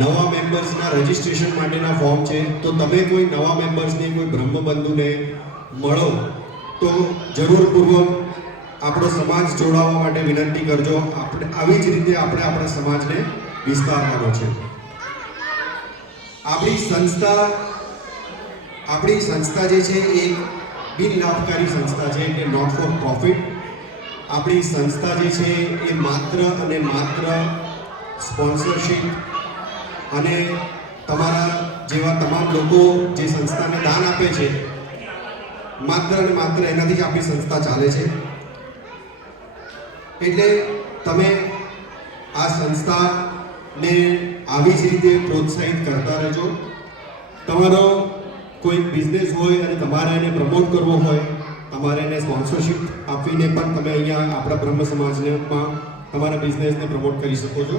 નવા મેમ્બર્સના રજિસ્ટ્રેશન માટેના ફોર્મ છે. તો તમે કોઈ નવા મેમ્બર્સને, કોઈ બ્રહ્મબંધુને મળો તો જરૂરપૂર્વક આપણો સમાજ જોડાવા માટે વિનંતી કરજો. આપણે આવી જ રીતે આપણે આપણા સમાજને વિસ્તારવાનો છે. આપણી સંસ્થા જે છે એ બિન લાભકારી સંસ્થા છે, એટલે નોટ ફોર પ્રોફિટ. આપણી સંસ્થા જે છે એ માત્ર અને માત્ર સ્પોન્સરશિપ અને તમારા જેવા તમામ લોકો જે સંસ્થાને દાન આપે છે, માત્ર અને માત્ર એનાથી જ આપણી સંસ્થા ચાલે છે. એટલે તમે આ સંસ્થાને આવી જ રીતે પ્રોત્સાહિત કરતા રહેજો. તમારો કોઈ બિઝનેસ હોય અને તમારે એને પ્રમોટ કરવો હોય, તમારે એને સ્પોન્સરશિપ આપીને પણ તમે અહીંયા આપણા બ્રહ્મ સમાજમાં તમારા બિઝનેસને પ્રમોટ કરી શકો છો.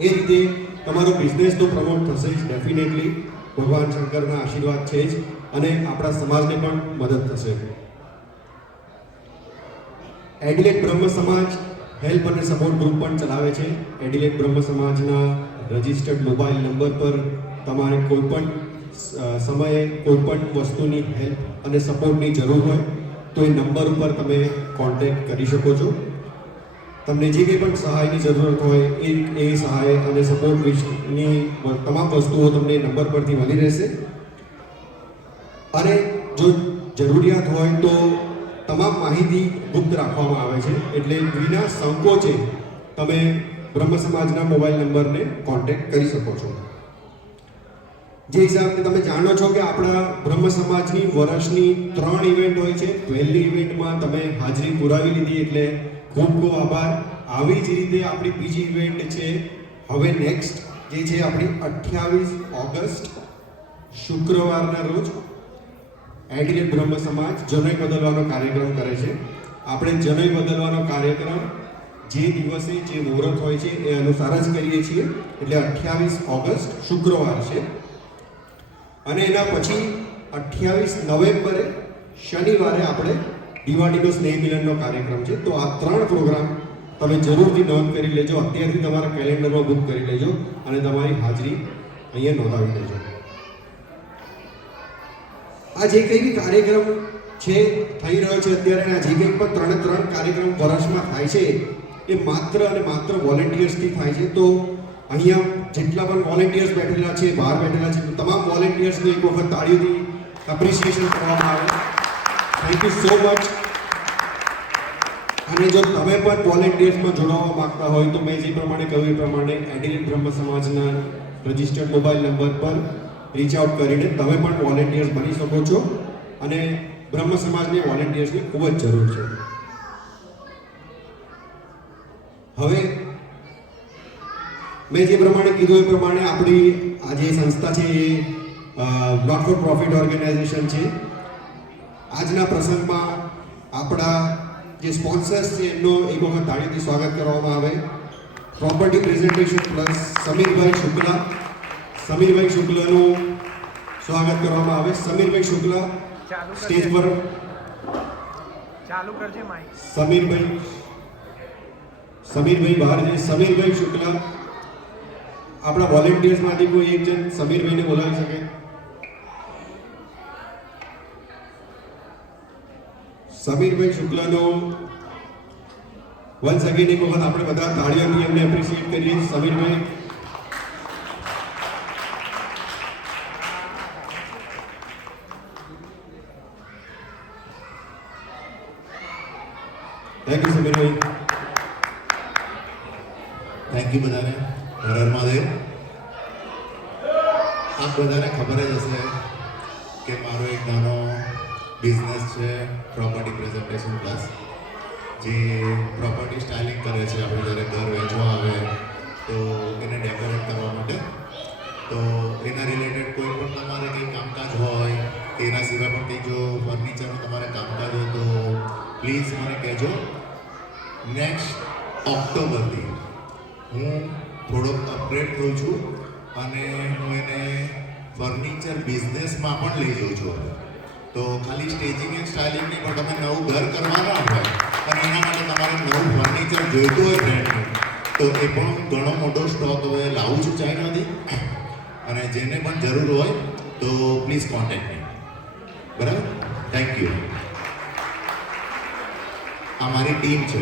એ રીતે તમારો બિઝનેસ તો પ્રમોટ થશે જ ડેફિનેટલી. ભગવાન શંકરના આશીર્વાદ છે જ, અને આપણા સમાજને પણ મદદ થશે. એડિલેટ બ્રહ્મ સમાજ હેલ્પ અને સપોર્ટ ગ્રુપ પણ ચલાવે છે. એડિલેટ બ્રહ્મ સમાજના રજિસ્ટર્ડ મોબાઈલ નંબર પર તમારે કોઈ પણ સમયે કોઈ પણ વસ્તુની હેલ્પ અને સપોર્ટની જરૂર હોય તો એ નંબર ઉપર તમે કોન્ટેક્ટ કરી શકો છો. તમને જે કંઈ પણ સહાયની જરૂરત હોય એ સહાય અને સપોર્ટ વિશેની તમામ વસ્તુઓ તમને નંબર પરથી મળી રહેશે. અને જો જરૂરિયાત હોય તો તમામ માહિતી ગુપ્ત રાખવામાં આવે છે, એટલે વિના સંકોચે તમે બ્રહ્મ સમાજના મોબાઈલ નંબરને કોન્ટેક્ટ કરી શકો છો. જે હિસાબથી તમે જાણો છો કે આપણા બ્રહ્મ સમાજની વર્ષની 3 ઇવેન્ટ હોય છે. પહેલી ઇવેન્ટમાં તમે હાજરી પુરાવી લીધી, એટલે ખૂબ ખૂબ આભાર. આવી જ રીતે આપણી બીજી ઇવેન્ટ છે હવે નેક્સ્ટ, જે છે આપણી 28 ઓગસ્ટ શુક્રવારના રોજ. એડિલેટ બ્રહ્મ સમાજ જનોઈ બદલવાનો કાર્યક્રમ કરે છે. આપણે જનોઈ બદલવાનો કાર્યક્રમ જે દિવસે જે મુહૂર્ત હોય છે એ અનુસાર જ કરીએ છીએ, એટલે 28 ઓગસ્ટ શુક્રવાર છે. અને એના પછી 28 નવેમ્બરે શનિવારે આપણે દિવાળીનો સ્નેહ મિલનનો કાર્યક્રમ છે. તો આ 3 પ્રોગ્રામ તમે જરૂરથી નોંધ કરી લેજો. અત્યારથી તમારા કેલેન્ડરમાં બુક કરી લેજો અને તમારી હાજરી અહીંયા નોંધાવી દેજો. આ જે કંઈ બી કાર્યક્રમ છે થઈ રહ્યો છે અત્યારે, આ જે કંઈ પણ 3 કાર્યક્રમ વર્ષમાં થાય છે એ માત્ર અને માત્ર વોલેન્ટિયર્સથી થાય છે. તો અહીંયા જેટલા પણ વોલેન્ટિયર્સ બેઠેલા છે, બહાર બેઠેલા છે, તમામ વોલેન્ટિયર્સને એક વખત તાળીઓથી એપ્રિસિએશન કરવામાં આવે. Thank you so much. અને જો તમે પણ વોલેન્ટિયર્સમાં જોડાવા માંગતા હોય તો મેં જે પ્રમાણે કહ્યું એ પ્રમાણે એડિલેટ બ્રહ્મ સમાજના રજિસ્ટર્ડ મોબાઈલ નંબર પર રીચ આઉટ કરીને તમે પણ વોલેન્ટિયર્સ બની શકો છો. અને બ્રહ્મ સમાજની વોલેન્ટિયર્સની ખૂબ જ જરૂર છે. હવે મેં જે પ્રમાણે કીધું એ પ્રમાણે આપણી આ જે સંસ્થા છે એ નોટ ફોર પ્રોફિટ ઓર્ગેનાઇઝેશન છે. આજના પ્રસંગમાં આપણા જે સ્પોન્સર્સ છે એમનો એક વખત તાળીથી સ્વાગત કરવામાં આવે. Property presentation plus Samirbhai Shukla. Samirbhai શુક્લાનું સ્વાગત કરવામાં આવે. સમીરભાઈ શુક્લા સ્ટેજ પર ચાલુ કરજે માઈક. સમીરભાઈ બહાર છે. સમીરભાઈ શુક્લા આપણા વોલેન્ટિયર્સમાંથી કોઈ એક જણ સમીરભાઈને બોલાવી શકે? સમીરભાઈ શુક્લાનો વન્સ અગેન એક વખત આપણે બધા તાળીઓથી એમને એપ્રિશિએટ કરીએ. સમીરભાઈ થેન્ક યુ. સમીરભાઈ થેન્ક યુ બધાને. હર હર મહાદેવ. આપ બધાને ખબર જ હશે કે મારો એક નાનો બિઝનેસ છે પ્રોપર્ટી પ્રેઝન્ટેશન પ્લસ, જે પ્રોપર્ટી સ્ટાઇલિંગ કરે છે. આપણે જ્યારે ઘર વેચવા આવે તો એને ડેકોરેટ કરવા માટે, તો એના રિલેટેડ કોઈ પણ તમારે કંઈ કામકાજ હોય, એના સિવાય પણ કંઈ જો ફર્નિચરનું તમારે કામકાજ હોય તો પ્લીઝ મને કહેજો. નેક્સ્ટ ઓક્ટોબરથી હું થોડોક અપગ્રેડ થઉં છું અને હું એને ફર્નિચર બિઝનેસમાં પણ લઈ જાઉં છું. તો ખાલી સ્ટેજિંગ એન્ડ સ્ટાઇલિંગ નહીં, પણ તમે નવું ઘર કરવાના હોય અને એના માટે તમારે નવું ફર્નિચર જોઈતું હોય બ્રેન્ડનું, તો એ પણ ઘણો મોટો સ્ટોક હવે લાવું છું ચાઇનાથી. જેને પણ જરૂર હોય તો પ્લીઝ કોન્ટેક્ટ મી. બરાબર, થેન્ક યુ. આ મારી ટીમ છે.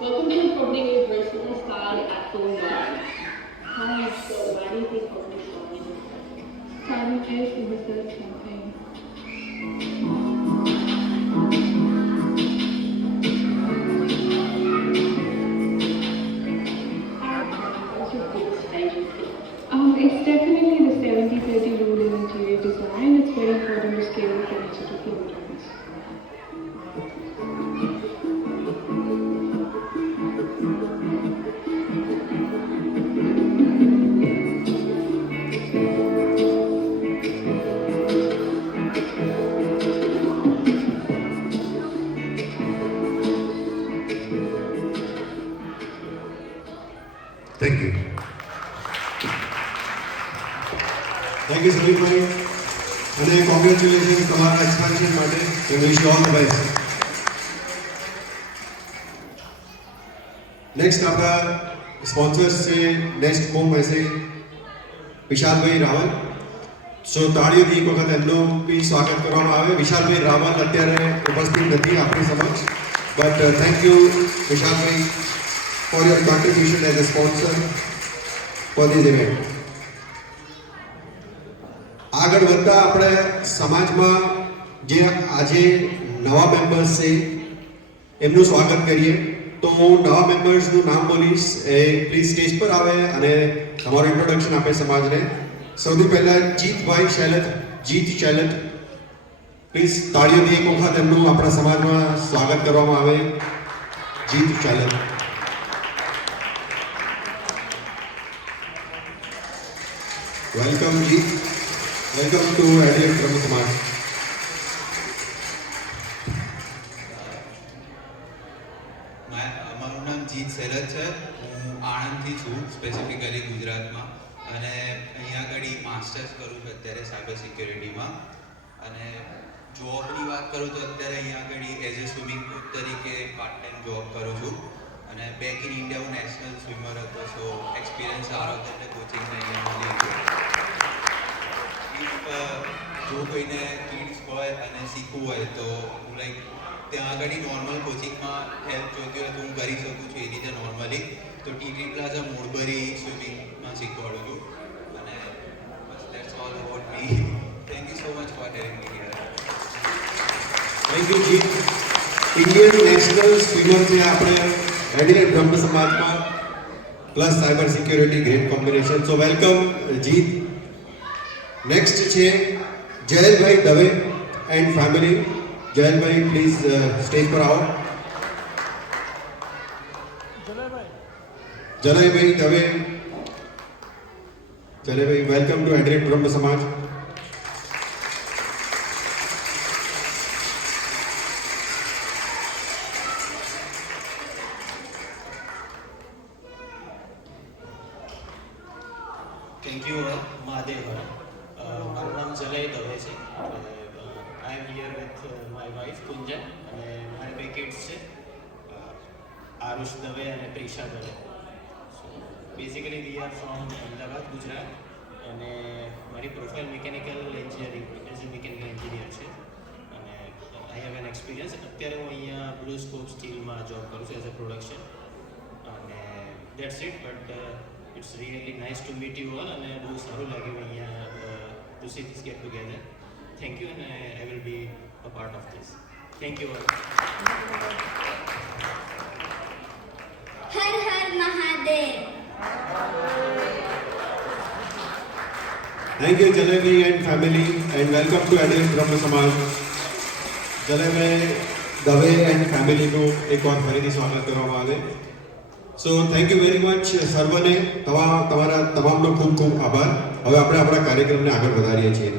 Welcome to Public University Style at Toowoomba. Hi, so why do you think public style? Climate change and research campaign. What's your biggest agency? It's definitely the 70-30 rule in interior design. It's very important to scale furniture to kilograms. Thank you. Thank you Samirbhai અને congratulation તમારા expansion માટે and wish you all the best. Next આપણા sponsors છે next home એસે વિશાલભાઈ રાવલ. સો તાળીઓથી એક વખત એમનું બી સ્વાગત કરવામાં આવે. વિશાલભાઈ રાવલ અત્યારે ઉપસ્થિત નથી આપણી સમક્ષ, but thank you Vishalbhai for your contribution as a sponsor for this event. આગળ વધતા આપણે સમાજમાં જે આજે નવા મેમ્બર્સ છે એમનું સ્વાગત કરીએ. તો હું નવા મેમ્બર્સનું નામ બોલીશ, એ પ્લીઝ સ્ટેજ પર આવે અને તમારું ઇન્ટ્રોડક્શન આપે સમાજને. સૌથી પહેલા જીતભાઈ શૈલત. જીત શૈલત, પ્લીઝ તાળીઓથી એક વખત એમનું આપણા સમાજમાં સ્વાગત કરવામાં આવે. જીત શૈલત. વેલકમ જી, વેલકમ ટુ એડિયટ બ્રહ્મ સમાજ. મારું નામ જીત સેલત છે. હું આણંદથી છું, સ્પેસિફિકલી ગુજરાતમાં, અને અહીંયા આગળ માસ્ટર્સ કરું છું અત્યારે સાયબર સિક્યોરિટીમાં. અને જોબની વાત કરું તો અત્યારે અહીંયા આગળ એઝ એ સ્વિમિંગ કોચ તરીકે પાર્ટ ટાઈમ જોબ કરું છું. અને બેક ઇન ઇન્ડિયા હું નેશનલ સ્વિમર હતો, સો એક્સપિરિયન્સ સારો હતો એટલે કોચિંગને અહીંયા મળી ગયું. જો કોઈને કિડ્સ હોય અને શીખવું હોય તો હું લાઈક ત્યાં આગળ નોર્મલ કોચિંગમાં હેલ્પ જોઈતી હોય તો હું કરી શકું છું એ રીતે નોર્મલી. તો ટીટી પ્લાઝા મોડબરી સ્વિમિંગમાં શીખવાડું છું. અને બસ that's all about me. Thank you so much for having me here. Thank you ji. Indian national swimmer છે આપણે એડિલેડ બ્રહ્મ સમાજમાં, plus cyber security, great combination. So welcome Jeet. Next છે Jayalbhai Dave and family. Jayalbhai please stage પર આવો. Jayalbhai Dave. Jayalbhai welcome to Adelaide Brahm Samaj. Thank you, Mahadev. મારું નામ જલય દવે છે. I am here with my wife Kunjan અને મારા બે કિડ્સ છે, આરુષ દવે અને Presha Dave. So basically we are from Ahmedabad, Gujarat, અને મારી profile mechanical engineering as a mechanical engineer છે. અને આઈ હેવ એન એક્સપિરિયન્સ. અત્યારે હું અહીંયા બ્લુ સ્કોપ સ્ટીલમાં જોબ કરું છું એઝ અ પ્રોડક્શન. અને that's it. But it's really nice to meet you all, અને બહુ સારું લાગ્યું અહીંયા to see this get together. Thank you, and I will be a part of this. Thank you all. Har Har Mahadev. Thank you jalebi and family and welcome to Adelaide Brahm સમાજ. Jalebi Dave and ફેમિલીનું એકવાર ફરીથી સ્વાગત કરવામાં આવે. So thank you very much સર્વને. તમારા તમામનો ખૂબ ખૂબ આભાર. હવે આપણે આપણા કાર્યક્રમને આગળ વધારીએ છીએ.